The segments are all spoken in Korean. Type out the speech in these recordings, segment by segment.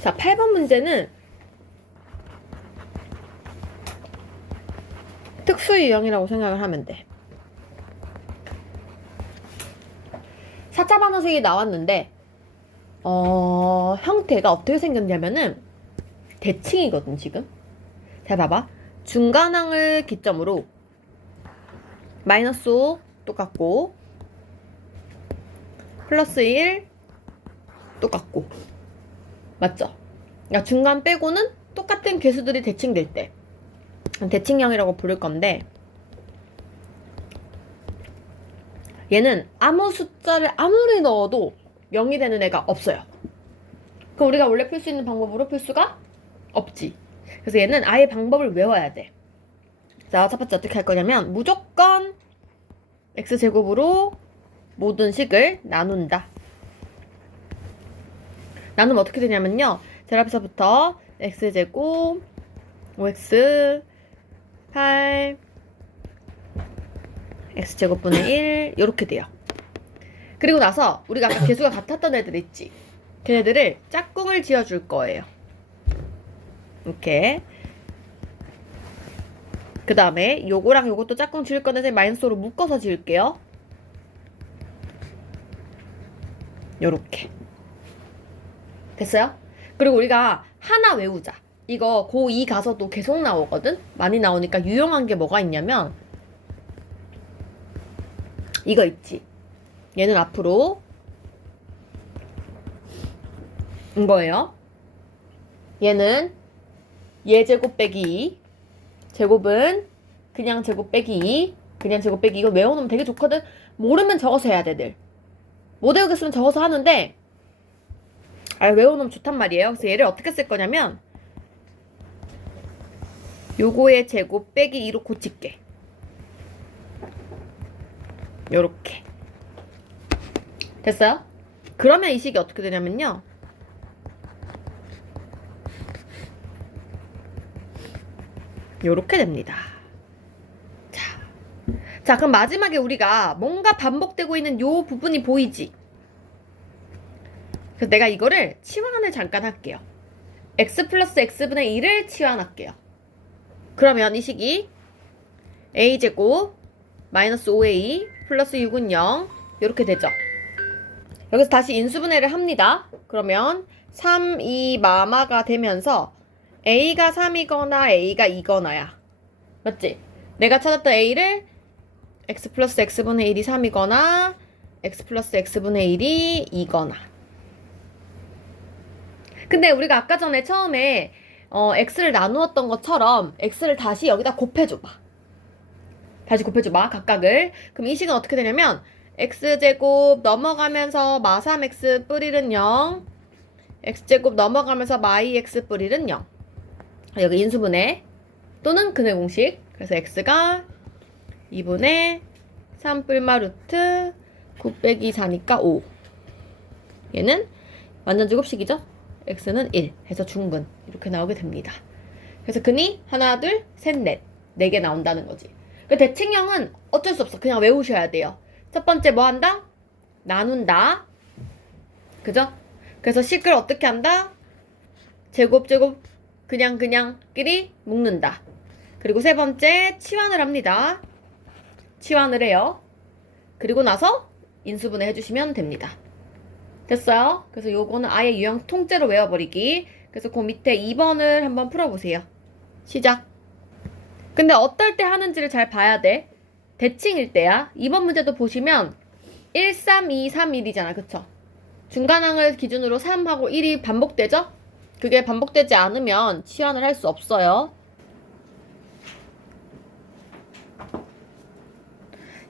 자, 8번 문제는 특수 유형이라고 생각을 하면 돼. 4차 방정식이 나왔는데 형태가 어떻게 생겼냐면은 대칭이거든 지금. 잘 봐봐. 중간항을 기점으로 마이너스 5 똑같고 플러스 1 똑같고 맞죠? 그러니까 중간 빼고는 똑같은 개수들이 대칭될 때 대칭형이라고 부를 건데, 얘는 아무 숫자를 아무리 넣어도 0이 되는 애가 없어요. 그럼 우리가 원래 풀 수 있는 방법으로 풀 수가 없지. 그래서 얘는 아예 방법을 외워야 돼. 자, 첫 번째 어떻게 할 거냐면 무조건 x제곱으로 모든 식을 나눈다. 나누면 어떻게 되냐면요, 제일 앞에서부터 x제곱 5x 8 x제곱분의 1 이렇게 돼요. 그리고 나서 우리가 아까 개수가 같았던 애들 있지, 걔네들을 짝꿍을 지어줄 거예요. 이렇게. 그 다음에 요거랑 요것도 짝꿍 지을 건데 마이너스 5로 묶어서 지을게요. 요렇게 됐어요? 그리고 우리가 하나 외우자. 이거 고2 가서도 계속 나오거든? 많이 나오니까 유용한 게 뭐가 있냐면 이거 있지. 얘는 앞으로 이거예요. 얘는 얘 제곱 빼기 2, 제곱은 그냥 제곱 빼기 2, 그냥 제곱 빼기. 이거 외워놓으면 되게 좋거든? 모르면 적어서 해야 돼, 늘. 못 외우겠으면 적어서 하는데 외워놓으면 좋단 말이에요. 그래서 얘를 어떻게 쓸 거냐면 요거의 제곱 빼기 2로 고칠게. 요렇게. 됐어요? 그러면 이 식이 어떻게 되냐면요, 요렇게 됩니다. 자, 그럼 마지막에 우리가 뭔가 반복되고 있는 요 부분이 보이지? 그래서 내가 이거를 치환을 잠깐 할게요. x 플러스 x분의 1을 치환할게요. 그러면 이 식이 a제곱 마이너스 5a 플러스 6은 0 이렇게 되죠. 여기서 다시 인수분해를 합니다. 그러면 3, 2, 마마가 되면서 a가 3이거나 a가 2거나야. 맞지? 내가 찾았던 a를 x 플러스 x분의 1이 3이거나 x 플러스 x분의 1이 2거나. 근데 우리가 아까 전에 처음에 x를 나누었던 것처럼 x를 다시 여기다 곱해줘봐. 다시 곱해줘봐, 각각을. 그럼 이 식은 어떻게 되냐면 x제곱 넘어가면서 마 3x 뿌리는 0, x제곱 넘어가면서 마이 x 뿌리는 0. 여기 인수분해 또는 근의 공식. 그래서 x가 2분의 3 뿔마 루트 9 빼기 4니까 5. 얘는 완전 제곱식이죠? x는 1 해서 중근 이렇게 나오게 됩니다. 그래서 근이 하나, 둘, 셋, 넷 4개 나온다는 거지. 그 대칭형은 어쩔 수 없어. 그냥 외우셔야 돼요. 첫 번째 뭐 한다? 나눈다. 그죠? 그래서 식을 어떻게 한다? 제곱 그냥끼리 묶는다. 그리고 세 번째 치환을 합니다. 치환을 해요. 그리고 나서 인수분해 해주시면 됩니다. 됐어요? 그래서 요거는 아예 유형 통째로 외워버리기. 그래서 그 밑에 2번을 한번 풀어보세요. 시작. 근데 어떨 때 하는지를 잘 봐야 돼. 대칭일 때야. 2번 문제도 보시면 1, 3, 2, 3, 1이잖아. 그쵸? 중간항을 기준으로 3하고 1이 반복되죠? 그게 반복되지 않으면 치환을 할 수 없어요.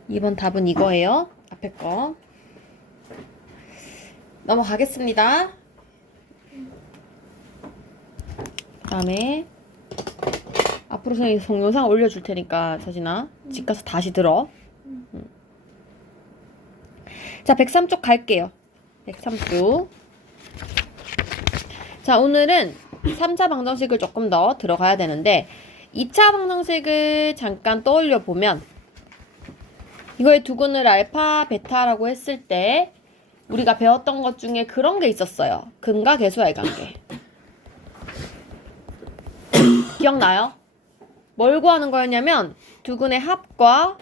2번 답은 이거예요. 앞에 거. 넘어가겠습니다. 그 다음에 앞으로 동영상 올려줄 테니까 서진아 집 가서 다시 들어. 자, 103쪽 갈게요. 103쪽. 자, 오늘은 3차 방정식을 조금 더 들어가야 되는데 2차 방정식을 잠깐 떠올려 보면 이거의 두근을 알파, 베타라고 했을 때 우리가 배웠던 것 중에 그런 게 있었어요. 근과 계수와의 관계. 기억나요? 뭘 구하는 거였냐면 두근의 합과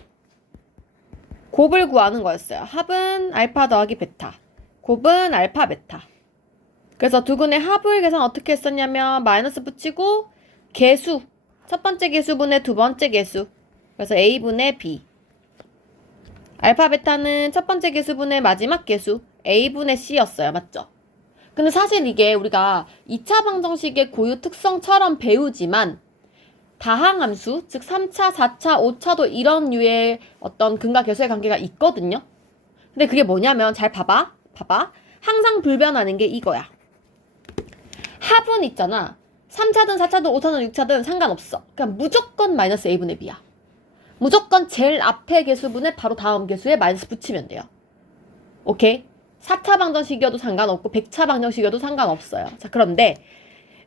곱을 구하는 거였어요. 합은 알파 더하기 베타, 곱은 알파 베타. 그래서 두근의 합을 계산 어떻게 했었냐면 마이너스 붙이고 개수, 첫 번째 개수분의 두 번째 개수, 그래서 a분의 b. 알파 베타는 첫 번째 개수분의 마지막 개수 a분의 c였어요. 맞죠? 근데 사실 이게 우리가 2차 방정식의 고유 특성처럼 배우지만 다항함수, 즉 3차, 4차, 5차도 이런 류의 어떤 근과 계수의 관계가 있거든요. 근데 그게 뭐냐면 잘 봐봐. 항상 불변하는 게 이거야. 합은 있잖아. 3차든 4차든 5차든 6차든 상관없어. 그냥 무조건 마이너스 a분의 b야. 무조건 제일 앞에 개수분에 바로 다음 개수에 마이너스 붙이면 돼요. 오케이? 4차 방정식이어도 상관없고 100차 방정식이어도 상관없어요. 자, 그런데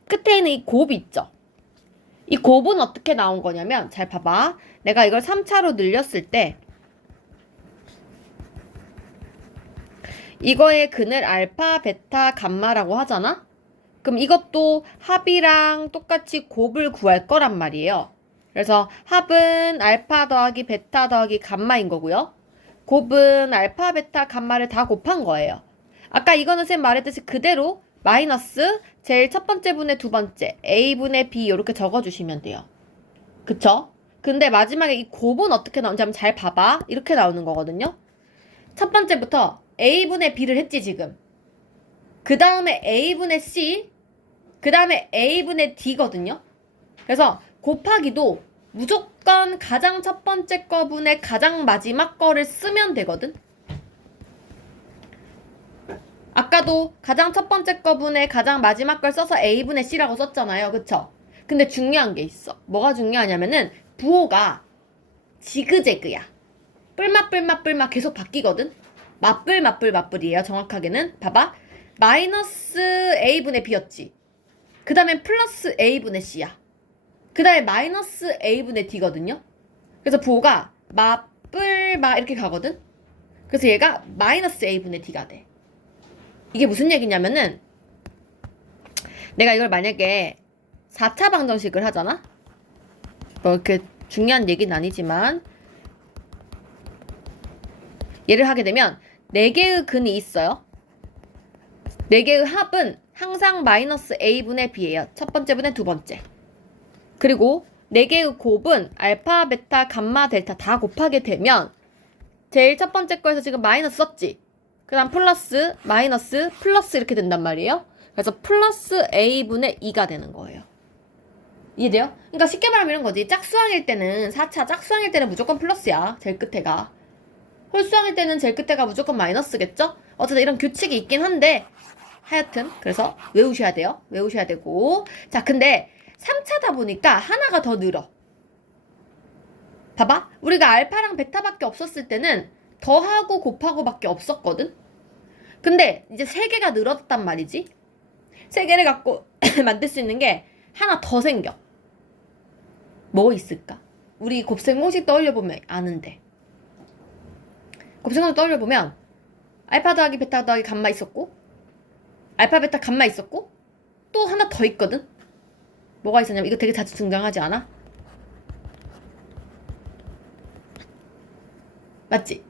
끝에 있는 이 곱이 있죠. 이 곱은 어떻게 나온 거냐면 잘 봐봐. 내가 이걸 3차로 늘렸을 때 이거의 근을 알파, 베타, 감마라고 하잖아? 그럼 이것도 합이랑 똑같이 곱을 구할 거란 말이에요. 그래서 합은 알파 더하기 베타 더하기 감마인 거고요. 곱은 알파, 베타, 감마를 다 곱한 거예요. 아까 이거는 쌤 말했듯이 그대로 마이너스 제일 첫 번째 분의 두 번째 a분의 b 이렇게 적어주시면 돼요. 그쵸? 근데 마지막에 이 곱은 어떻게 나오는지 한번 잘 봐봐. 이렇게 나오는 거거든요. 첫 번째부터 a분의 b를 했지 지금. 그 다음에 a분의 c, 그 다음에 a분의 d거든요. 그래서 곱하기도 무조건 가장 첫 번째 거분의 가장 마지막 거를 쓰면 되거든. 아까도 가장 첫 번째 거분의 가장 마지막 걸 써서 a분의 c라고 썼잖아요. 그쵸? 근데 중요한 게 있어. 뭐가 중요하냐면은 부호가 지그재그야. 뿔맛 계속 바뀌거든. 맞불이에요. 정확하게는. 봐봐. 마이너스 a분의 b였지. 그 다음엔 플러스 a분의 c야. 그 다음에 마이너스 a분의 d거든요. 그래서 부호가 맞불 이렇게 가거든. 그래서 얘가 마이너스 a분의 d가 돼. 이게 무슨 얘기냐면은 내가 이걸 만약에 4차 방정식을 하잖아? 뭐 이렇게 중요한 얘기는 아니지만 얘를 하게 되면 4개의 근이 있어요. 4개의 합은 항상 마이너스 a분의 b예요. 첫 번째 분의 두 번째. 그리고 4개의 곱은 알파, 베타, 감마, 델타 다 곱하게 되면 제일 첫 번째 거에서 지금 마이너스 썼지? 그 다음 플러스, 마이너스, 플러스 이렇게 된단 말이에요. 그래서 플러스 a분의 2가 되는 거예요. 이해돼요? 그러니까 쉽게 말하면 이런 거지. 짝수항일 때는 4차 짝수항일 때는 무조건 플러스야. 제일 끝에가. 홀수항일 때는 제일 끝에가 무조건 마이너스겠죠? 어쨌든 이런 규칙이 있긴 한데 하여튼 그래서 외우셔야 돼요. 외우셔야 되고. 자, 근데 3차다 보니까 하나가 더 늘어. 봐봐. 우리가 알파랑 베타밖에 없었을 때는 더하고 곱하고 밖에 없었거든? 근데 이제 3개가 늘었단 말이지? 3개를 갖고 만들 수 있는 게 하나 더 생겨. 뭐 있을까? 우리 곱셈 공식 떠올려보면 아는데. 곱셈 공식 떠올려보면 알파 더하기 베타 더하기 감마 있었고 알파 베타 감마 있었고 또 하나 더 있거든? 뭐가 있었냐면 이거 되게 자주 등장하지 않아? 맞지?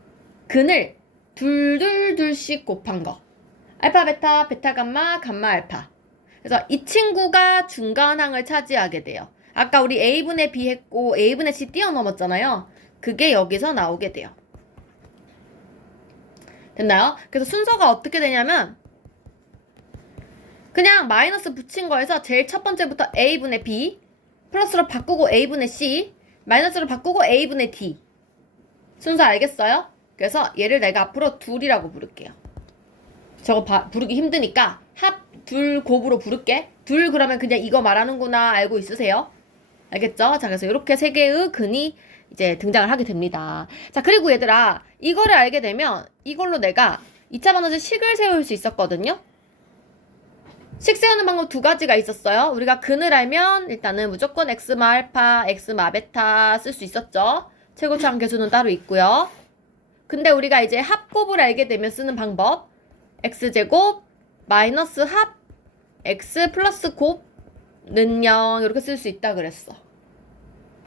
근을 둘씩 곱한 거. 알파 베타, 베타 감마, 감마 알파. 그래서 이 친구가 중간항을 차지하게 돼요. 아까 우리 a분의 b 했고 a분의 c 뛰어넘었잖아요. 그게 여기서 나오게 돼요. 됐나요? 그래서 순서가 어떻게 되냐면 그냥 마이너스 붙인 거에서 제일 첫 번째부터 a분의 b 플러스로 바꾸고 a분의 c 마이너스로 바꾸고 a분의 d 순서 알겠어요? 그래서 얘를 내가 앞으로 둘이라고 부를게요. 저거 부르기 힘드니까 합 둘 곱으로 부를게. 둘 그러면 그냥 이거 말하는구나 알고 있으세요? 알겠죠? 자, 그래서 이렇게 3개의 근이 이제 등장을 하게 됩니다. 자, 그리고 얘들아 이거를 알게 되면 이걸로 내가 2차 방정식 식을 세울 수 있었거든요. 식 세우는 방법 2가지가 있었어요. 우리가 근을 알면 일단은 무조건 x마 알파, x마 베타 쓸 수 있었죠. 최고차항 계수는 따로 있고요. 근데 우리가 이제 합곱을 알게 되면 쓰는 방법 x제곱 마이너스 합 x 플러스 곱 는 0 이렇게 쓸 수 있다 그랬어.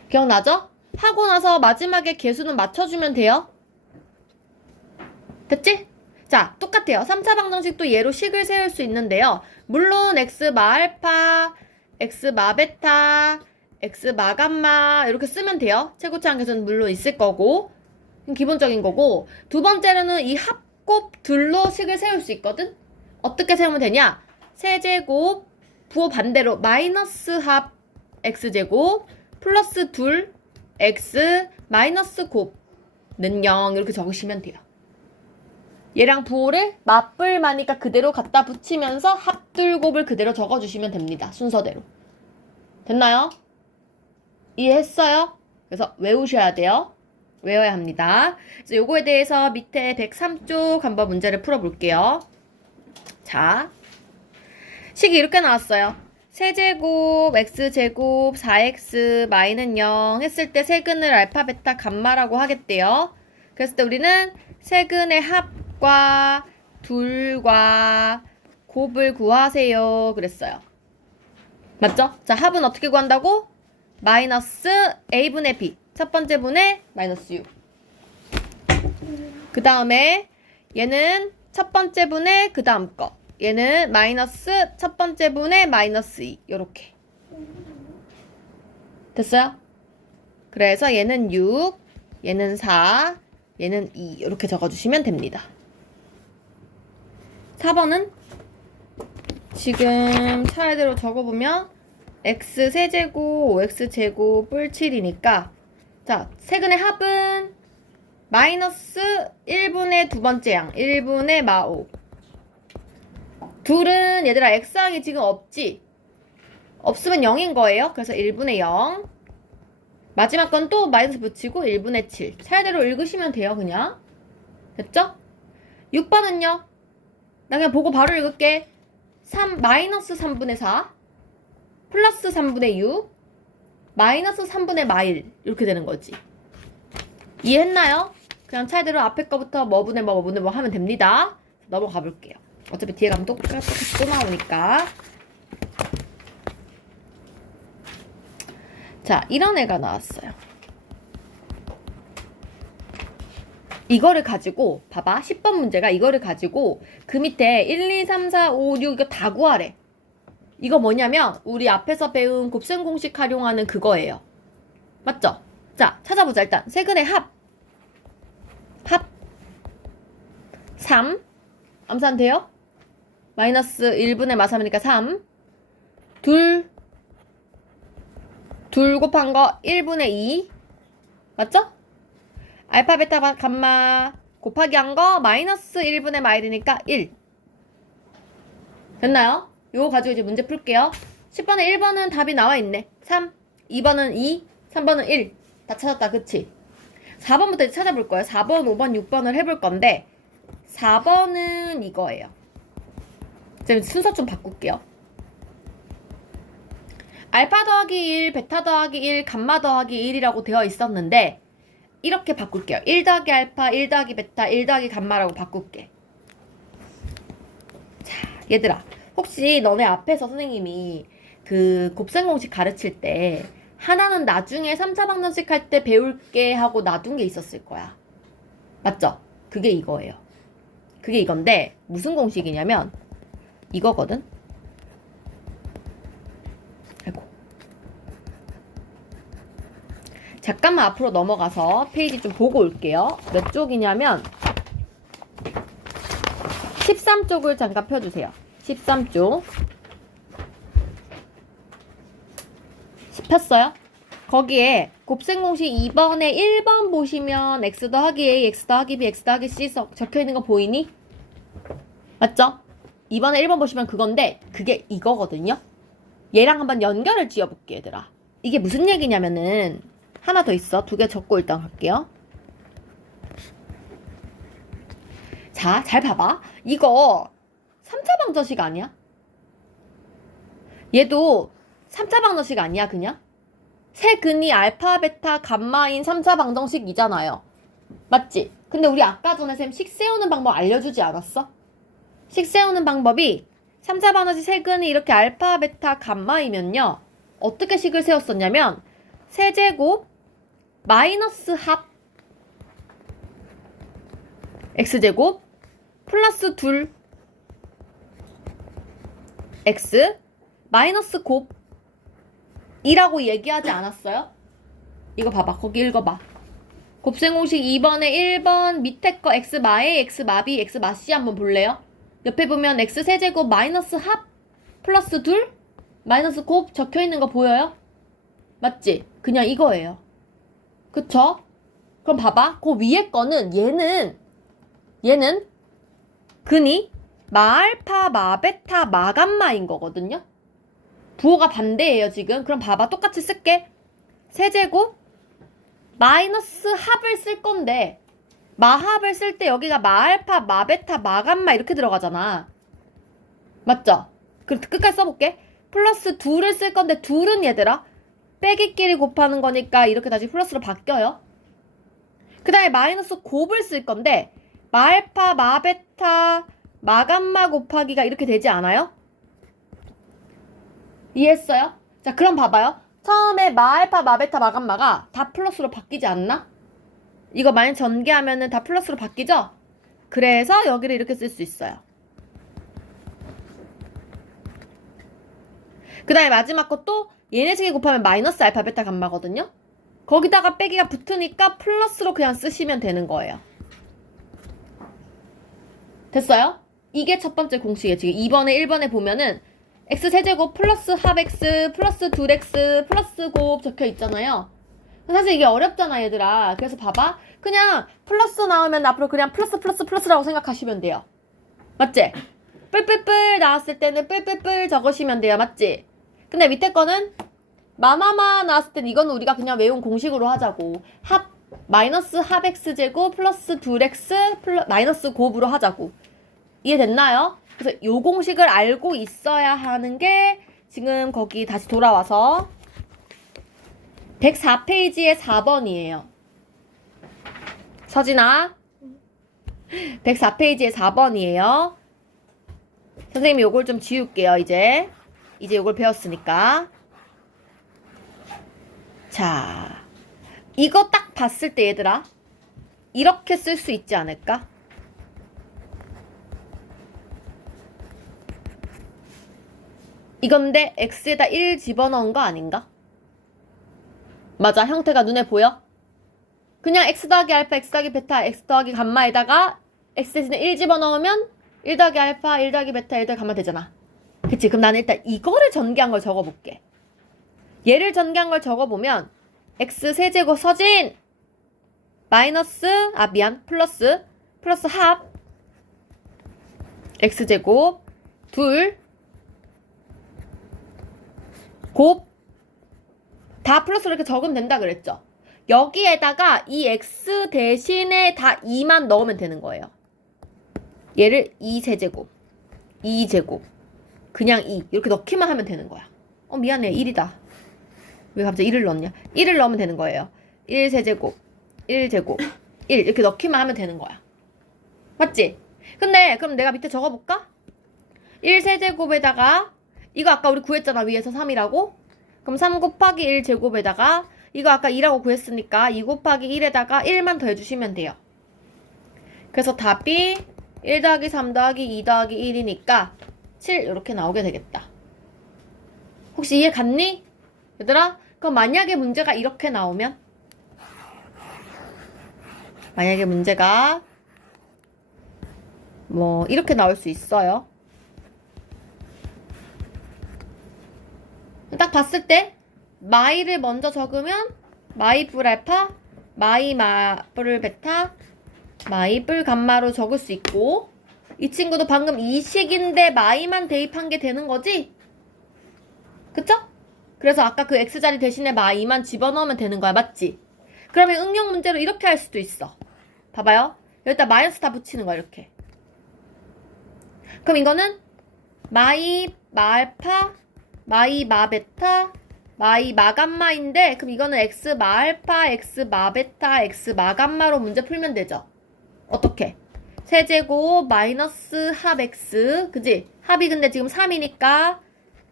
기억나죠? 하고 나서 마지막에 개수는 맞춰주면 돼요. 됐지? 자, 똑같아요. 3차 방정식도 얘로 식을 세울 수 있는데요. 물론 x 마알파, x 마베타, x 마감마 이렇게 쓰면 돼요. 최고차항 계수는 물론 있을 거고 기본적인 거고, 두 번째로는 이 합곱 둘로 식을 세울 수 있거든? 어떻게 세우면 되냐? 세제곱 부호 반대로 마이너스 합 x제곱 플러스 둘 x 마이너스 곱는 0 이렇게 적으시면 돼요. 얘랑 부호를 맞불마니까 그대로 갖다 붙이면서 합둘곱을 그대로 적어주시면 됩니다. 순서대로. 됐나요? 이해했어요? 그래서 외우셔야 돼요. 외워야 합니다. 그래서 요거에 대해서 밑에 103쪽 한번 문제를 풀어볼게요. 자, 식이 이렇게 나왔어요. 세제곱 x제곱 4x 마이는 0 했을 때 세근을 알파 베타 감마라고 하겠대요. 그랬을 때 우리는 세근의 합과 둘과 곱을 구하세요 그랬어요. 맞죠? 자, 합은 어떻게 구한다고? 마이너스 a분의 b 첫 번째 분의 마이너스 6. 그 다음에 얘는 첫 번째 분의 그 다음 거. 얘는 마이너스 첫 번째 분의 마이너스 2. 요렇게. 됐어요? 그래서 얘는 6, 얘는 4, 얘는 2. 요렇게 적어주시면 됩니다. 4번은 지금 차례대로 적어보면 x 세제곱 5x제곱 뿔 7이니까 자, 세근의 합은 마이너스 1분의 두 번째 양 1분의 마5. 둘은 얘들아 x항이 지금 없지? 없으면 0인 거예요. 그래서 1분의 0. 마지막 건 또 마이너스 붙이고 1분의 7. 차례대로 읽으시면 돼요. 그냥. 됐죠? 6번은요. 나 그냥 보고 바로 읽을게. 마이너스 3분의 4 플러스 3분의 6 마이너스 3분의 마1 이렇게 되는 거지. 이해했나요? 그냥 차례대로 앞에 거부터 뭐분의 뭐 뭐분의 뭐 하면 됩니다. 넘어가 볼게요. 어차피 뒤에 가면 똑같이 또 나오니까. 자, 이런 애가 나왔어요. 이거를 가지고 봐봐. 10번 문제가 이거를 가지고 그 밑에 1, 2, 3, 4, 5, 6 이거 다 구하래. 이거 뭐냐면 우리 앞에서 배운 곱셈 공식 활용하는 그거예요. 맞죠? 자, 찾아보자. 일단 세근의 합 3 암산 돼요? 마이너스 1분의 마3이니까 3 둘 곱한 거 1분의 2 맞죠? 알파 베타 감마 곱하기 한 거 마이너스 1분의 마1이니까 1 됐나요? 요거 가지고 이제 문제 풀게요. 10번에 1번은 답이 나와 있네. 3, 2번은 2, 3번은 1. 다 찾았다, 그치? 4번부터 이제 찾아볼 거예요. 4번, 5번, 6번을 해볼 건데 4번은 이거예요. 지금 순서 좀 바꿀게요. 알파 더하기 1, 베타 더하기 1, 감마 더하기 1이라고 되어 있었는데 이렇게 바꿀게요. 1 더하기 알파, 1 더하기 베타, 1 더하기 감마라고 바꿀게. 자, 얘들아. 혹시 너네 앞에서 선생님이 그 곱셈 공식 가르칠 때 하나는 나중에 3차 방정식 할 때 배울게 하고 놔둔 게 있었을 거야. 맞죠? 그게 이거예요. 그게 이건데 무슨 공식이냐면 이거거든. 아이고. 잠깐만 앞으로 넘어가서 페이지 좀 보고 올게요. 몇 쪽이냐면 13쪽을 잠깐 펴주세요. 13쪽 폈어요? 거기에 곱셈 공식 2번에 1번 보시면 x 더하기 a, x 더하기 b, x 더하기 c 적혀있는 거 보이니? 맞죠? 2번에 1번 보시면 그건데 그게 이거거든요? 얘랑 한번 연결을 지어볼게 얘들아. 이게 무슨 얘기냐면은 하나 더 있어. 2개 적고 일단 갈게요. 자, 잘 봐봐. 이거 3차 방정식 아니야? 얘도 3차 방정식 아니야 그냥? 세근이 알파, 베타, 감마인 3차 방정식이잖아요. 맞지? 근데 우리 아까 전에 쌤 식 세우는 방법 알려주지 않았어? 식 세우는 방법이 3, 4반원지 세근이 이렇게 알파, 베타, 감마이면요. 어떻게 식을 세웠었냐면 세제곱 마이너스 합 x제곱 플러스 둘 x 마이너스 곱 이라고 얘기하지 않았어요? 이거 봐봐. 거기 읽어봐. 곱셈공식 2번에 1번 밑에 거 x 마에 x 마비 x 마씨 한번 볼래요? 옆에 보면 x 세제곱 마이너스 합 플러스 둘 마이너스 곱 적혀있는 거 보여요? 맞지? 그냥 이거예요. 그쵸? 그럼 봐봐. 그 위에 거는 얘는 근이 마알파 마베타 마감마인 거거든요. 부호가 반대예요 지금. 그럼 봐봐. 똑같이 쓸게. 세제곱 마이너스 합을 쓸 건데 마합을 쓸 때 여기가 마알파 마베타 마감마 이렇게 들어가잖아. 맞죠? 그럼 끝까지 써볼게. 플러스 둘을 쓸 건데 둘은 얘들아 빼기끼리 곱하는 거니까 이렇게 다시 플러스로 바뀌어요. 그 다음에 마이너스 곱을 쓸 건데 마알파 마베타 마감마 곱하기가 이렇게 되지 않아요? 이해했어요? 자 그럼 봐봐요. 처음에 마알파 마베타 마감마가 다 플러스로 바뀌지 않나? 이거 만약 전개하면은 다 플러스로 바뀌죠? 그래서 여기를 이렇게 쓸 수 있어요. 그 다음에 마지막 것도 얘네 세개 곱하면 마이너스 알파 베타 감마거든요? 거기다가 빼기가 붙으니까 플러스로 그냥 쓰시면 되는 거예요. 됐어요? 이게 첫 번째 공식이에요. 지금 2번에 1번에 보면은 x세제곱 플러스 합 x 플러스 2x 플러스 곱 적혀 있잖아요. 사실 이게 어렵잖아 얘들아. 그래서 봐봐. 그냥 플러스 나오면 앞으로 그냥 플러스라고 생각하시면 돼요. 맞지? 뿔뿔뿔 나왔을 때는 뿔뿔뿔 적으시면 돼요. 맞지? 근데 밑에 거는 마마마 나왔을 땐 이거는 우리가 그냥 외운 공식으로 하자고. 합 마이너스 합 x제곱 플러스 2x 마이너스 곱으로 하자고. 이해됐나요? 그래서 요 공식을 알고 있어야 하는 게 지금 거기 다시 돌아와서 104페이지의 4번이에요. 서진아 104페이지의 4번이에요. 선생님이 요걸 좀 지울게요. 이제 요걸 배웠으니까. 자, 이거 딱 봤을 때 얘들아 이렇게 쓸 수 있지 않을까? 이건데 x에다 1 집어넣은 거 아닌가? 맞아. 형태가 눈에 보여? 그냥 x 더하기 알파, x 더하기 베타, x 더하기 감마에다가 x 대신에 1 집어넣으면 1 더하기 알파, 1 더하기 베타, 1 더하기 감마 되잖아. 그치? 그럼 나는 일단 이거를 전개한 걸 적어볼게. 얘를 전개한 걸 적어보면 x 세제곱 서진 마이너스 플러스 합 x제곱 둘 곱 다 플러스로 이렇게 적으면 된다 그랬죠? 여기에다가 이 x 대신에 다 2만 넣으면 되는 거예요. 얘를 2세제곱 2제곱 그냥 2 이렇게 넣기만 하면 되는 거야. 미안해 1이다. 왜 갑자기 1을 넣었냐? 1을 넣으면 되는 거예요. 1세제곱 1제곱 1 이렇게 넣기만 하면 되는 거야. 맞지? 근데 그럼 내가 밑에 적어볼까? 1세제곱에다가 이거 아까 우리 구했잖아. 위에서 3이라고. 그럼 3 곱하기 1제곱에다가 이거 아까 2라고 구했으니까 2 곱하기 1에다가 1만 더 해주시면 돼요. 그래서 답이 1 더하기 3 더하기 2 더하기 1이니까 7 이렇게 나오게 되겠다. 혹시 이해 갔니? 얘들아? 그럼 만약에 문제가 이렇게 나오면? 만약에 문제가 뭐 이렇게 나올 수 있어요. 딱 봤을 때 마이를 먼저 적으면 마이 뿔 알파, 마이 뿔 베타, 마이 뿔 감마로 적을 수 있고 이 친구도 방금 이 식인데 마이만 대입한 게 되는 거지? 그쵸? 그래서 아까 그 x자리 대신에 마이만 집어넣으면 되는 거야. 맞지? 그러면 응용 문제로 이렇게 할 수도 있어. 봐봐요. 여기다 마이너스 다 붙이는 거야. 이렇게. 그럼 이거는 마이 마알파 마이 마베타 마이 마감마인데 그럼 이거는 x 마알파 x 마베타 x 마감마로 문제 풀면 되죠. 어떻게? 세제곱 마이너스 합 x, 그지? 합이 근데 지금 3이니까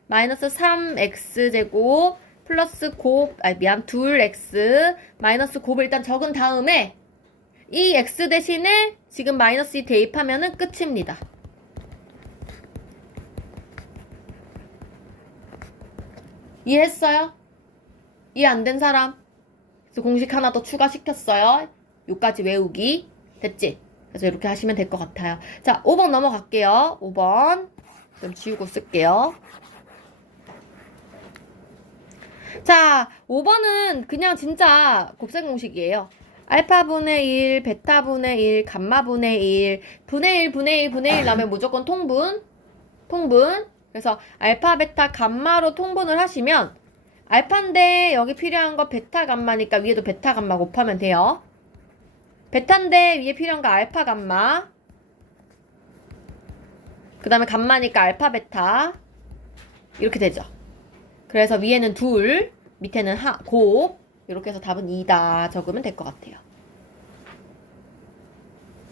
마이너스 3x제곱 플러스 곱, 아니 미안, 2x 마이너스 곱을 일단 적은 다음에 이 x 대신에 지금 마이너스 2 대입하면은 끝입니다. 이해했어요? 이해 안 된 사람? 그래서 공식 하나 더 추가시켰어요. 요까지 외우기. 됐지? 그래서 이렇게 하시면 될 것 같아요. 자, 5번 넘어갈게요. 5번. 좀 지우고 쓸게요. 자, 5번은 그냥 진짜 곱셈 공식이에요. 알파분의 1, 베타분의 1, 감마분의 1, 분의 1, 분의 1, 분의 1 나오면 무조건 통분. 그래서 알파, 베타, 감마로 통분을 하시면 알파인데 여기 필요한 거 베타, 감마니까 위에도 베타, 감마 곱하면 돼요. 베타인데 위에 필요한 거 알파, 감마. 그 다음에 감마니까 알파, 베타. 이렇게 되죠. 그래서 위에는 둘, 밑에는 곱. 이렇게 해서 답은 2다 적으면 될 것 같아요.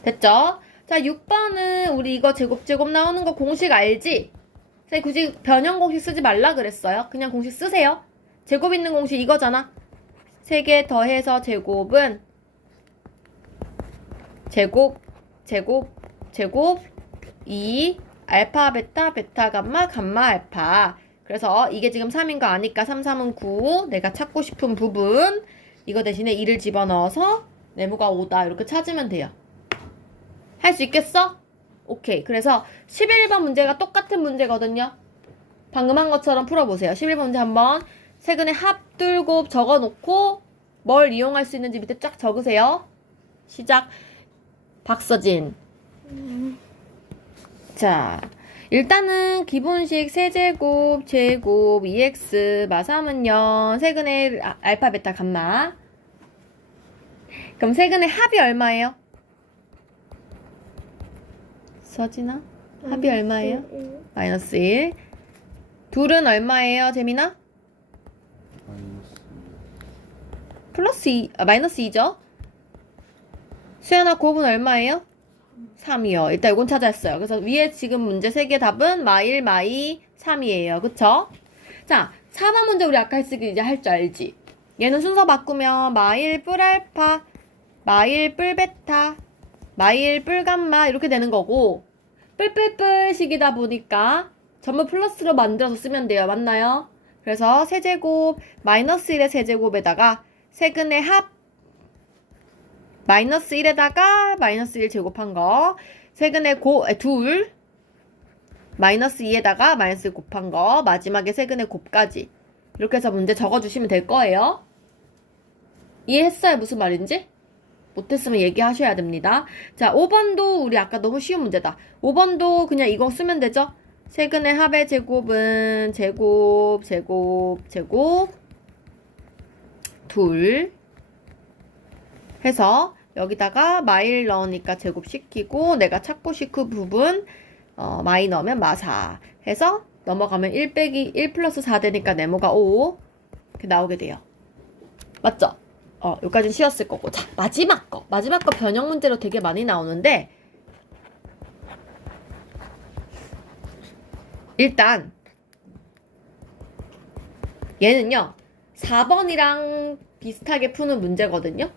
됐죠? 자, 6번은 우리 이거 제곱 나오는 거 공식 알지? 선생님 굳이 변형 공식 쓰지 말라 그랬어요. 그냥 공식 쓰세요. 제곱 있는 공식 이거잖아. 3개 더해서 제곱은 제곱 2 알파 베타 베타 감마 감마 알파. 그래서 이게 지금 3인 거 아니까 3, 3은 9. 내가 찾고 싶은 부분 이거 대신에 2를 집어넣어서 네모가 5다 이렇게 찾으면 돼요. 할 수 있겠어? 오케이. 그래서 11번 문제가 똑같은 문제거든요. 방금 한 것처럼 풀어보세요. 11번 문제 한번 세근의 합둘곱 적어놓고 뭘 이용할 수 있는지 밑에 쫙 적으세요. 시작. 박서진. 자, 일단은 기본식 세제곱, 제곱, 2x, 마삼은요. 세근의 알파, 베타, 감마. 그럼 세근의 합이 얼마예요? 서진아? 합이 얼마예요? 마이너스 1. 둘은 얼마예요, 재민아? 플러스 2, 마이너스 2죠? 수연아, 곱은 얼마예요? 3이요. 일단 이건 찾았어요. 그래서 위에 지금 문제 3개 답은 마1, 마2, 3이에요. 그쵸? 자, 4번 문제 우리 아까 했으기 이제 할 줄 알지? 얘는 순서 바꾸면 마1 뿔 알파, 마1 뿔 베타, 마1 뿔 감마 이렇게 되는 거고 뿔뿔뿔식이다 보니까 전부 플러스로 만들어서 쓰면 돼요. 맞나요? 그래서 세제곱 마이너스 1의 세제곱에다가 세근의 합 마이너스 1에다가 마이너스 1 제곱한 거 세근의 둘 마이너스 2에다가 마이너스 1 곱한 거 마지막에 세근의 곱까지 이렇게 해서 문제 적어주시면 될 거예요. 이해했어요? 무슨 말인지? 못했으면 얘기하셔야 됩니다. 자, 5번도 우리 아까 너무 쉬운 문제다. 5번도 그냥 이거 쓰면 되죠? 세근의 합의 제곱은 제곱 둘 해서 여기다가 마일 넣으니까 제곱시키고 내가 찾고 싶은 부분 마이 넣으면 마4 해서 넘어가면 1 빼기 1 플러스 4 되니까 네모가 5 이렇게 나오게 돼요. 맞죠? 여기까지는 쉬웠을 거고. 자, 마지막 거 변형 문제로 되게 많이 나오는데 일단 얘는요 4번이랑 비슷하게 푸는 문제거든요.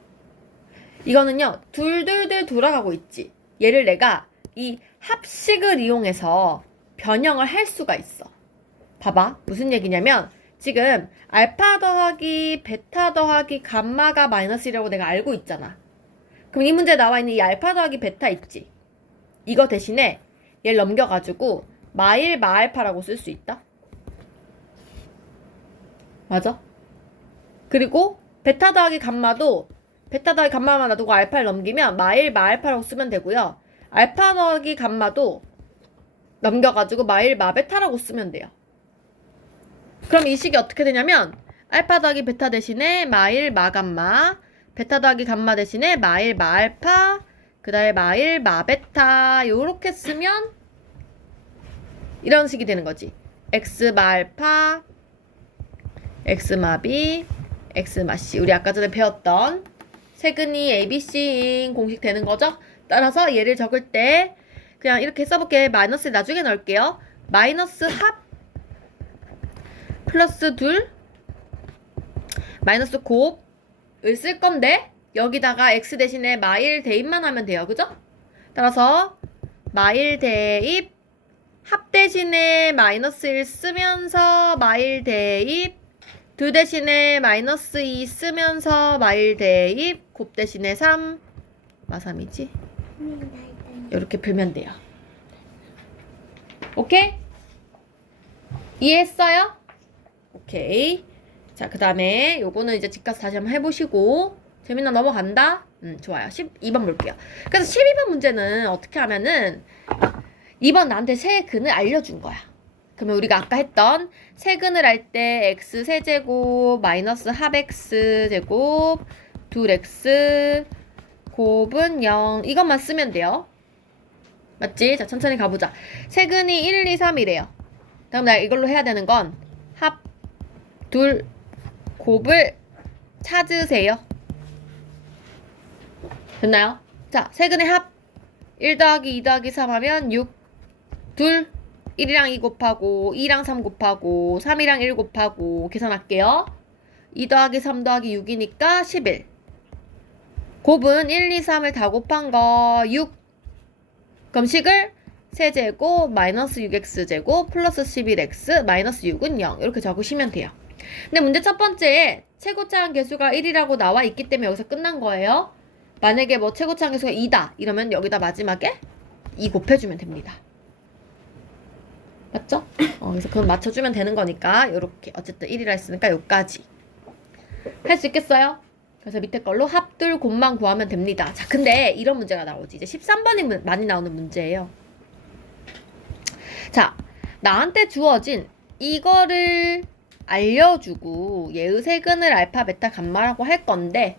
이거는요 둘둘둘 돌아가고 있지. 얘를 내가 이 합식을 이용해서 변형을 할 수가 있어. 봐봐 무슨 얘기냐면 지금 알파 더하기 베타 더하기 감마가 마이너스 1이라고 내가 알고 있잖아. 그럼 이 문제에 나와 있는 이 알파 더하기 베타 있지. 이거 대신에 얘를 넘겨가지고 마1 마알파라고 쓸 수 있다. 맞아? 그리고 베타 더하기 감마도 베타 더하기 감마만 놔두고 알파를 넘기면 마1 마알파라고 쓰면 되고요. 알파 더하기 감마도 넘겨가지고 마1 마베타라고 쓰면 돼요. 그럼 이 식이 어떻게 되냐면 알파 더하기 베타 대신에 마1 마감마, 베타 더하기 감마 대신에 마1 마알파, 그 다음에 마1 마베타 요렇게 쓰면 이런 식이 되는 거지. x 마알파, x 마비, x 마씨. 우리 아까 전에 배웠던 세근이 ABC인 공식 되는 거죠? 따라서 얘를 적을 때 그냥 이렇게 써볼게. 마이너스 나중에 넣을게요. 마이너스 합 플러스 둘 마이너스 곱을 쓸 건데 여기다가 x 대신에 마일 대입만 하면 돼요. 그죠? 따라서 마일 대입 합 대신에 마이너스 1 쓰면서 마일 대입 2 대신에 마이너스 2 쓰면서 마일 대입 곱 대신에 3 마3이지? 이렇게 풀면 돼요. 오케이? 이해했어요? 오케이. 자, 그 다음에 요거는 이제 집 가서 다시 한번 해보시고 재민아 넘어간다? 좋아요. 12번 볼게요. 그래서 12번 문제는 어떻게 하면은 2번 나한테 세근을 알려준 거야. 그러면 우리가 아까 했던 세근을 할 때 x 세제곱 마이너스 합 x 제곱 2x 곱은 0 이것만 쓰면 돼요. 맞지? 자, 천천히 가보자. 세근이 1, 2, 3이래요. 그럼 나 이걸로 해야 되는 건 합, 둘, 곱을 찾으세요. 됐나요? 자, 세근의 합 1 더하기 2 더하기 3 하면 6, 둘, 1이랑 2 곱하고 2랑 3 곱하고 3이랑 1 곱하고 계산할게요. 2 더하기 3 더하기 6이니까 11. 곱은 1, 2, 3을 다 곱한 거 6. 그럼 식을 세제곱 마이너스 6x제곱 플러스 11x 마이너스 6은 0 이렇게 적으시면 돼요. 근데 문제 첫 번째에 최고차항 계수가 1이라고 나와 있기 때문에 여기서 끝난 거예요. 만약에 뭐 최고차항 계수가 2다 이러면 여기다 마지막에 2 곱해주면 됩니다. 맞죠? 그래서 그건 맞춰주면 되는 거니까 요렇게 어쨌든 1이라 했으니까 요까지 할 수 있겠어요? 그래서 밑에 걸로 합둘 곱만 구하면 됩니다. 자, 근데 이런 문제가 나오지. 이제 13번이 많이 나오는 문제예요. 자, 나한테 주어진 이거를 알려주고 얘의 세근을 알파, 베타, 감마라고 할 건데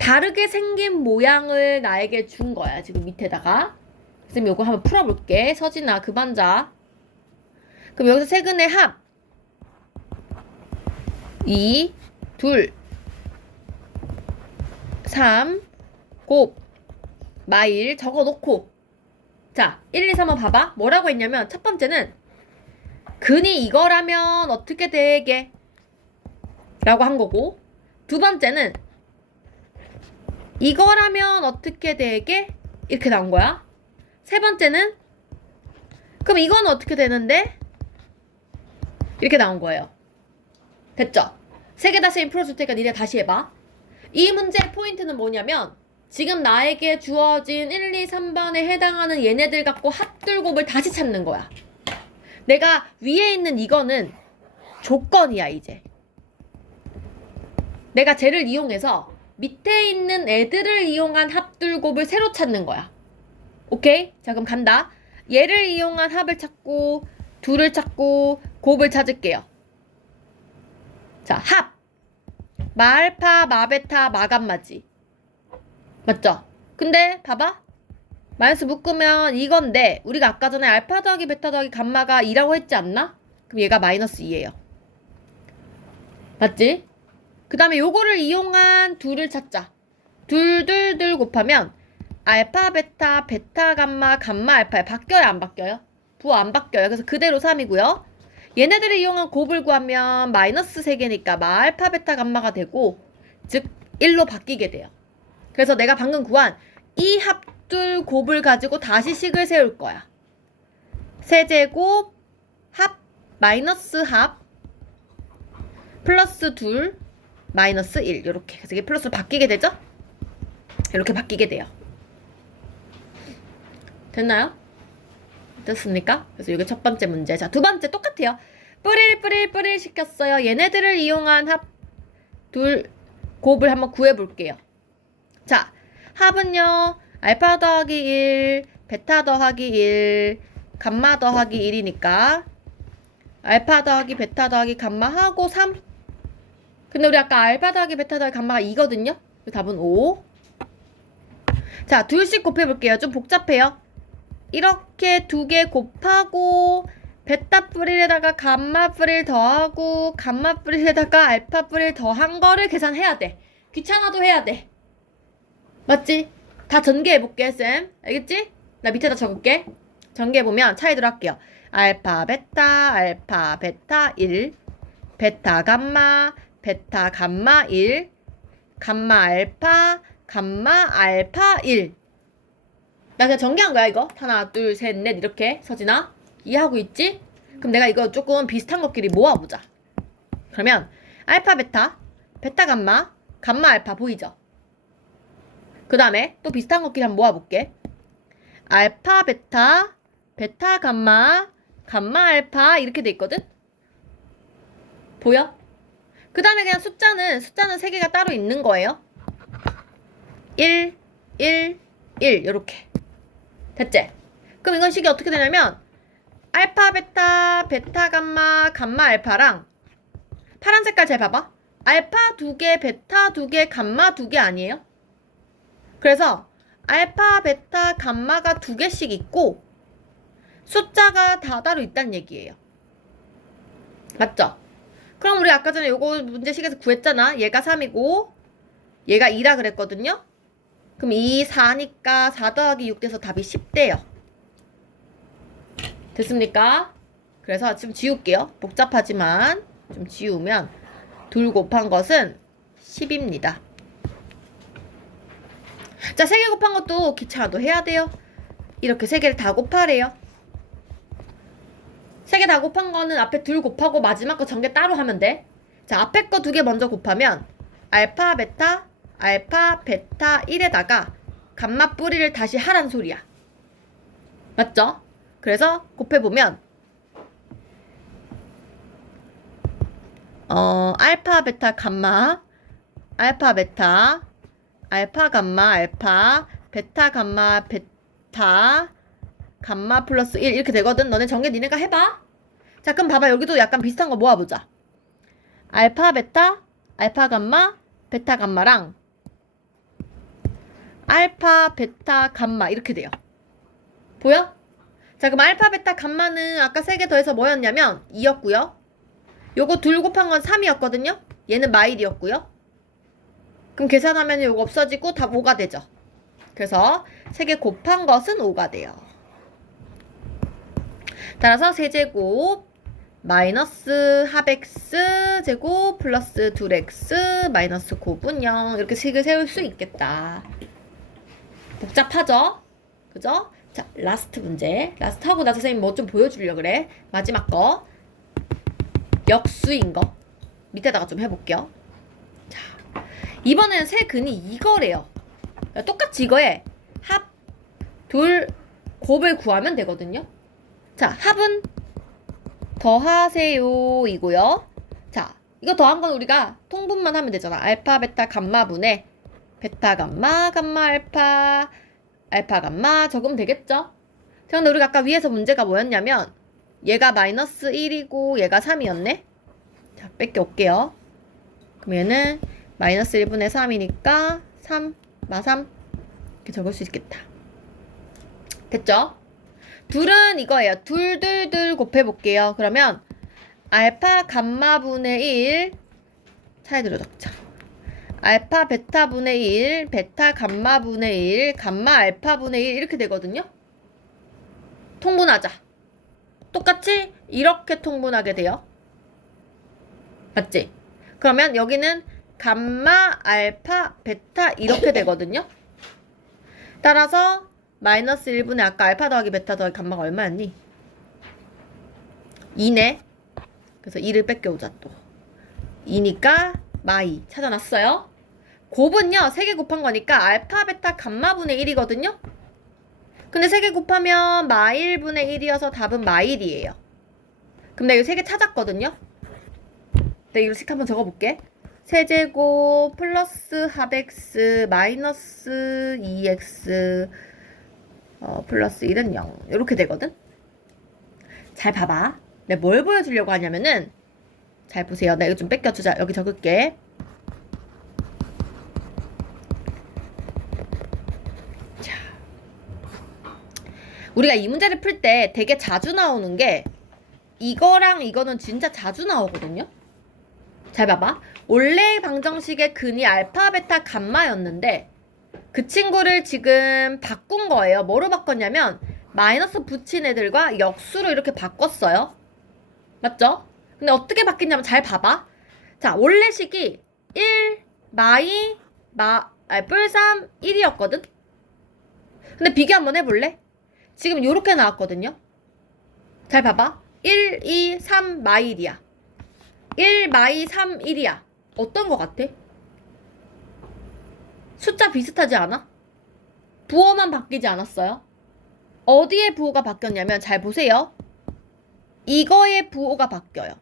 다르게 생긴 모양을 나에게 준 거야. 지금 밑에다가. 그래서 요거 한번 풀어볼게. 서진아, 그만 자. 그럼 여기서 세근의 합 2, 둘 3, 곱, 마일 적어놓고 자, 1, 2, 3 한번 봐봐. 뭐라고 했냐면 첫 번째는 근이 이거라면 어떻게 되게? 라고 한 거고 두 번째는 이거라면 어떻게 되게? 이렇게 나온 거야. 세 번째는 그럼 이건 어떻게 되는데? 이렇게 나온 거예요. 됐죠? 세 개 다 쌤이 풀어줄 테니까 니네 다시 해봐. 이 문제의 포인트는 뭐냐면 지금 나에게 주어진 1, 2, 3번에 해당하는 얘네들 갖고 합둘곱을 다시 찾는 거야. 내가 위에 있는 이거는 조건이야. 이제 내가 쟤를 이용해서 밑에 있는 애들을 이용한 합둘곱을 새로 찾는 거야. 오케이? 자, 그럼 간다. 얘를 이용한 합을 찾고 둘을 찾고 곱을 찾을게요. 자, 합 마알파, 마베타, 마감마지. 맞죠? 근데 봐봐. 마이너스 묶으면 이건데 우리가 아까 전에 알파 더하기 베타 더하기 감마가 2라고 했지 않나? 그럼 얘가 마이너스 2예요. 맞지? 그 다음에 요거를 이용한 둘을 찾자. 둘 곱하면 알파, 베타, 베타, 감마, 감마, 알파에 바뀌어요? 안 바뀌어요? 부호 안 바뀌어요. 그래서 그대로 3이고요. 얘네들을 이용한 곱을 구하면 마이너스 3개니까 마알파, 베타, 감마가 되고 즉 1로 바뀌게 돼요. 그래서 내가 방금 구한 이 합둘 곱을 가지고 다시 식을 세울 거야. 세제곱 합 마이너스 합 플러스 둘 마이너스 1 이렇게. 그래서 이게 플러스로 바뀌게 되죠? 이렇게 바뀌게 돼요. 됐나요? 됐습니까? 그래서 이게 첫 번째 문제. 자, 두 번째 똑같아요. 뿌릴 시켰어요. 얘네들을 이용한 합 둘 곱을 한번 구해볼게요. 자, 합은요. 알파 더하기 1, 베타 더하기 1, 감마 더하기 1이니까 알파 더하기 베타 더하기 감마 하고 3. 근데 우리 아까 알파 더하기 베타 더하기 감마가 2거든요. 답은 5. 자, 둘씩 곱해볼게요. 좀 복잡해요. 이렇게 두 개 곱하고 베타 뿌릴에다가 감마 뿌릴 더하고 감마 뿌릴에다가 알파 뿌릴 더한 거를 계산해야 돼. 귀찮아도 해야 돼. 맞지? 다 전개해볼게, 쌤. 알겠지? 나 밑에다 적을게. 전개해보면 차이대로 할게요. 알파, 베타 1, 베타, 감마 1, 감마, 알파 1. 나 그냥 전개한 거야, 이거. 하나, 둘, 셋, 넷, 이렇게. 서진아, 이해하고 있지? 그럼 내가 이거 조금 비슷한 것끼리 모아보자. 그러면, 알파, 베타, 감마 알파 보이죠? 그 다음에 또 비슷한 것끼리 한번 모아볼게. 알파, 베타, 감마 알파 이렇게 돼 있거든? 보여? 그 다음에 그냥 숫자는 3개가 따로 있는 거예요. 1, 1, 1 요렇게. 됐지? 그럼 이건 식이 어떻게 되냐면 알파, 베타, 감마 알파랑 파란 색깔 잘 봐봐. 알파 2개, 베타 2개, 감마 2개 아니에요? 그래서 알파, 베타, 감마가 2개씩 있고 숫자가 다 따로 있다는 얘기예요. 맞죠? 그럼 우리 아까 전에 요거 문제식에서 구했잖아. 얘가 3이고 얘가 2라 그랬거든요. 그럼 2, 4니까 4 더하기 6 돼서 답이 10대요. 됐습니까? 그래서 지금 지울게요. 복잡하지만 좀 지우면 2 곱한 것은 10입니다. 자, 3개 곱한 것도 귀찮아도 해야 돼요. 이렇게 3개를 다 곱하래요. 3개 다 곱한 거는 앞에 2 곱하고 마지막 거 전개 따로 하면 돼. 자, 앞에 거 2개 먼저 곱하면 알파, 베타 1에다가 감마 뿌리를 다시 하란 소리야. 맞죠? 그래서 곱해보면 알파, 베타, 감마 알파, 베타 알파, 감마, 알파 베타, 감마, 베타 감마 플러스 1 이렇게 되거든. 너네 전개 니네가 해봐. 자, 그럼 봐봐. 여기도 약간 비슷한 거 모아보자. 알파, 베타, 알파, 감마, 베타, 감마랑 알파, 베타, 감마 이렇게 돼요. 보여? 자, 그럼 알파, 베타, 감마는 아까 3개 더해서 뭐였냐면 2였고요. 요거 2 곱한 건 3이었거든요. 얘는 마일이었고요. 그럼 계산하면 요거 없어지고 답 5가 되죠. 그래서 3개 곱한 것은 5가 돼요. 따라서 세제곱 마이너스 합x 제곱 플러스 2x 마이너스 9분 0 이렇게 식을 세울 수 있겠다. 복잡하죠? 그죠? 자, 라스트 문제. 라스트 하고 나서 선생님 뭐 좀 보여주려고 그래. 마지막 거 역수인 거 밑에다가 좀 해볼게요. 자, 이번에는 세 근이 이거래요. 그러니까 똑같이 이거에 합, 둘, 곱을 구하면 되거든요. 자, 합은 더하세요 이고요. 자, 이거 더한 건 우리가 통분만 하면 되잖아. 알파, 베타, 감마분의 베타, 감마, 감마, 알파, 알파, 감마 적으면 되겠죠? 근데 우리가 아까 위에서 문제가 뭐였냐면 얘가 마이너스 1이고 얘가 3이었네? 자, 뺏겨올게요. 그럼 얘는 마이너스 1분의 3이니까 3, 마3 이렇게 적을 수 있겠다. 됐죠? 둘은 이거예요. 둘 곱해볼게요. 그러면 알파 감마분의 1 차이대로 적자. 알파 베타분의 1 베타 감마분의 1 감마 알파분의 1 이렇게 되거든요. 통분하자. 똑같이 이렇게 통분하게 돼요. 맞지? 그러면 여기는 감마 알파 베타 이렇게 되거든요. 따라서 마이너스 1분의 아까 알파 더하기 베타 더하기 감마가 얼마였니? 2네. 그래서 2를 뺏겨오자 또. 2니까 마2 찾아놨어요. 곱은요 3개 곱한 거니까 알파 베타 감마분의 1이거든요. 근데 3개 곱하면 마1분의 1이어서 답은 마1이에요. 그럼 내가 이거 3개 찾았거든요. 내가 이거 식 한번 적어볼게. 세제곱 플러스 합x 마이너스 2x 플러스 1은 0 이렇게 되거든. 잘 봐봐. 내가 뭘 보여주려고 하냐면은 잘 보세요. 내가 이거 좀 뺏겨주자. 여기 적을게. 자, 우리가 이 문제를 풀 때 되게 자주 나오는 게 이거랑 이거는 진짜 자주 나오거든요. 잘 봐봐. 원래 방정식의 근이 알파, 베타, 감마였는데 그 친구를 지금 바꾼 거예요. 뭐로 바꿨냐면 마이너스 붙인 애들과 역수로 이렇게 바꿨어요. 맞죠? 근데 어떻게 바뀌냐면 잘 봐봐. 자, 원래 식이 1, 뿔3, 1이었거든? 근데 비교 한번 해볼래? 지금 요렇게 나왔거든요? 잘 봐봐. 1, 2, 3, 마이 1이야. 1, 마이 3, 1이야. 어떤 거 같아? 숫자 비슷하지 않아? 부호만 바뀌지 않았어요? 어디에 부호가 바뀌었냐면 잘 보세요. 이거의 부호가 바뀌어요.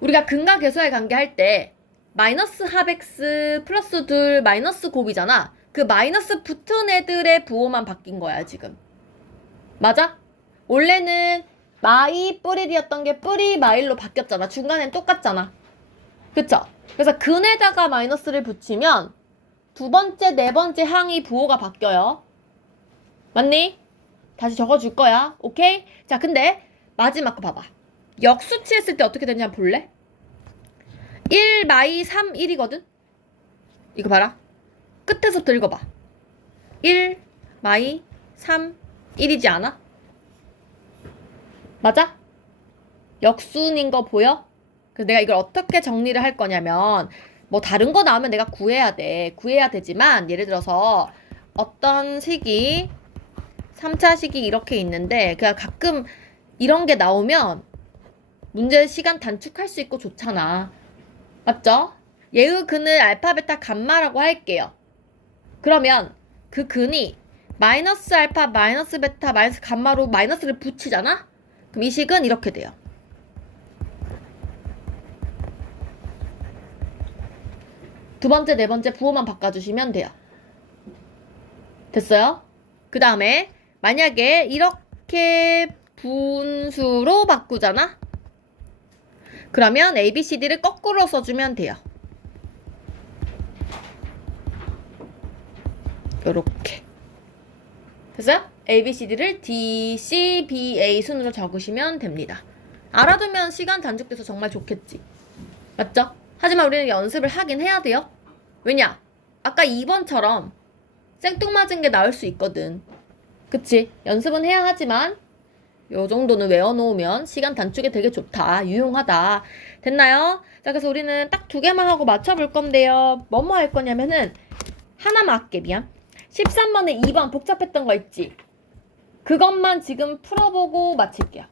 우리가 근과 계수의 관계 할 때 마이너스 합x 플러스 둘 마이너스 곱이잖아. 그 마이너스 붙은 애들의 부호만 바뀐 거야 지금. 맞아? 원래는 마이 뿔1이었던 게 뿔이 마일로 바뀌었잖아. 중간엔 똑같잖아. 그쵸? 그래서 근에다가 마이너스를 붙이면 두 번째, 네 번째 항이 부호가 바뀌어요. 맞니? 다시 적어줄 거야. 오케이? 자, 근데 마지막 거 봐봐. 역수치했을 때 어떻게 되냐 볼래? 1 마이 3 1이거든? 이거 봐라. 끝에서부터 읽어봐. 1 마이 3 1이지 않아? 맞아? 역순인 거 보여? 그래서 내가 이걸 어떻게 정리를 할 거냐면 뭐 다른 거 나오면 내가 구해야 돼. 구해야 되지만 예를 들어서 어떤 식이 3차 식이 이렇게 있는데 그냥 가끔 이런 게 나오면 문제 시간 단축할 수 있고 좋잖아. 맞죠? 얘의 근을 알파, 베타, 감마라고 할게요. 그러면 그 근이 마이너스 알파, 마이너스 베타, 마이너스 감마로 마이너스를 붙이잖아? 그럼 이 식은 이렇게 돼요. 두 번째, 네 번째 부호만 바꿔주시면 돼요. 됐어요? 그 다음에 만약에 이렇게 분수로 바꾸잖아? 그러면 A, B, C, D를 거꾸로 써주면 돼요. 요렇게. 됐어요? A, B, C, D를 D, C, B, A 순으로 적으시면 됩니다. 알아두면 시간 단축돼서 정말 좋겠지. 맞죠? 하지만 우리는 연습을 하긴 해야 돼요. 왜냐? 아까 2번처럼 생뚱맞은 게 나올 수 있거든. 그치? 연습은 해야 하지만 요 정도는 외워놓으면 시간 단축에 되게 좋다. 유용하다. 됐나요? 자, 그래서 우리는 딱 2개만 하고 맞춰볼 건데요. 뭐뭐 할 거냐면은 하나만 할게. 미안. 13번에 2번 복잡했던 거 있지? 그것만 지금 풀어보고 마칠게요.